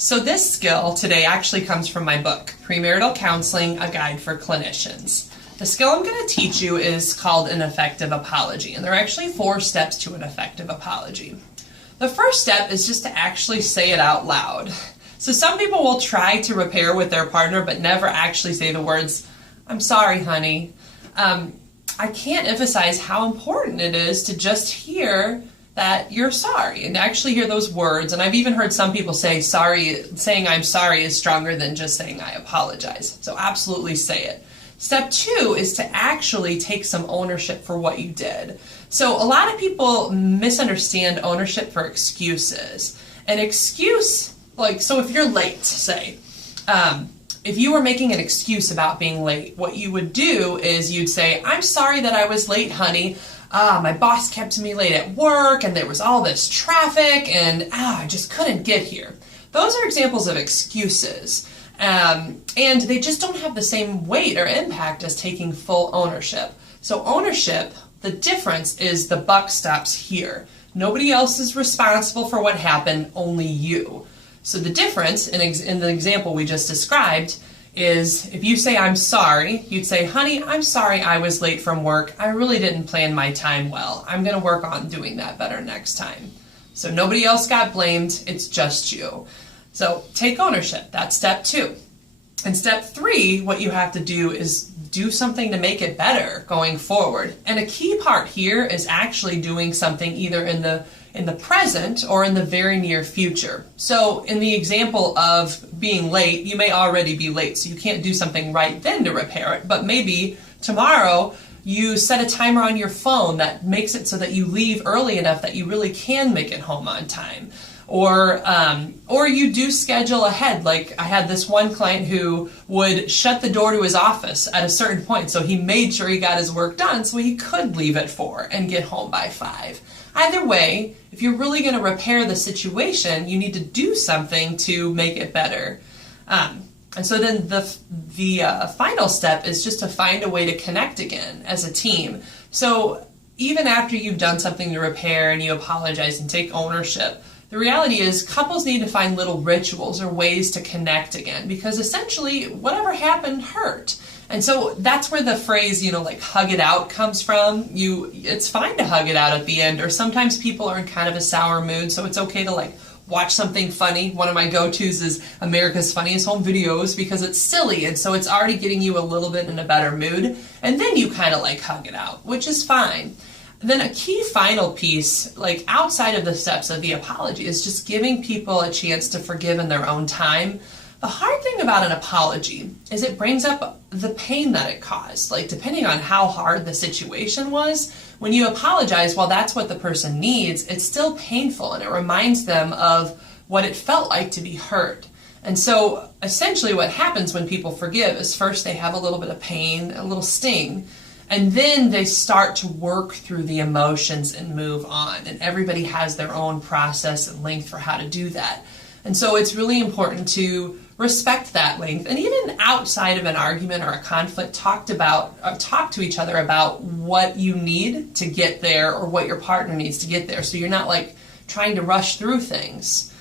So this skill today actually comes from my book, Premarital Counseling, A Guide for Clinicians. The skill I'm going to teach you is called an effective apology, and there are actually 4 steps to an effective apology. The first step is just to actually say it out loud. So some people will try to repair with their partner but never actually say the words, "I'm sorry, honey." I can't emphasize how important it is to just hear that you're sorry and actually hear those words. And I've even heard some people say saying "I'm sorry" is stronger than just saying "I apologize." So absolutely say it. Step 2 is to actually take some ownership for what you did. So a lot of people misunderstand ownership for excuses. An excuse, so if you're late, say, if you were making an excuse about being late, what you would do is you'd say, "I'm sorry that I was late, honey. My boss kept me late at work and there was all this traffic and I just couldn't get here." Those are examples of excuses. And they just don't have the same weight or impact as taking full ownership. So ownership, the difference is the buck stops here. Nobody else is responsible for what happened, only you. So the difference in the example we just described is if you say "I'm sorry," you'd say, "Honey, I'm sorry I was late from work. I really didn't plan my time well. I'm going to work on doing that better next time." So nobody else got blamed, it's just you. So take ownership, that's step 2. And step 3, what you have to do is do something to make it better going forward. And a key part here is actually doing something either in the present or in the very near future. So in the example of being late, you may already be late, so you can't do something right then to repair it, but maybe tomorrow you set a timer on your phone that makes it so that you leave early enough that you really can make it home on time. Or you do schedule ahead. Like I had this one client who would shut the door to his office at a certain point, so he made sure he got his work done so he could leave at 4 and get home by 5. Either way, if you're really going to repair the situation, you need to do something to make it better. And so then the final step is just to find a way to connect again as a team. So even after you've done something to repair and you apologize and take ownership, the reality is couples need to find little rituals or ways to connect again, because essentially whatever happened hurt. And so that's where the phrase, hug it out comes from. It's fine to hug it out at the end, or sometimes people are in kind of a sour mood, so it's okay to watch something funny. One of my go-tos is America's Funniest Home Videos because it's silly, and so it's already getting you a little bit in a better mood. And then you kind of hug it out, which is fine. Then a key final piece, outside of the steps of the apology, is just giving people a chance to forgive in their own time. The hard thing about an apology is it brings up the pain that it caused. Depending on how hard the situation was, when you apologize, while that's what the person needs, it's still painful and it reminds them of what it felt like to be hurt. And so essentially what happens when people forgive is first they have a little bit of pain, a little sting, and then they start to work through the emotions and move on. And everybody has their own process and length for how to do that. And so it's really important to respect that length. And even outside of an argument or a conflict, talk to each other about what you need to get there or what your partner needs to get there. So you're not trying to rush through things.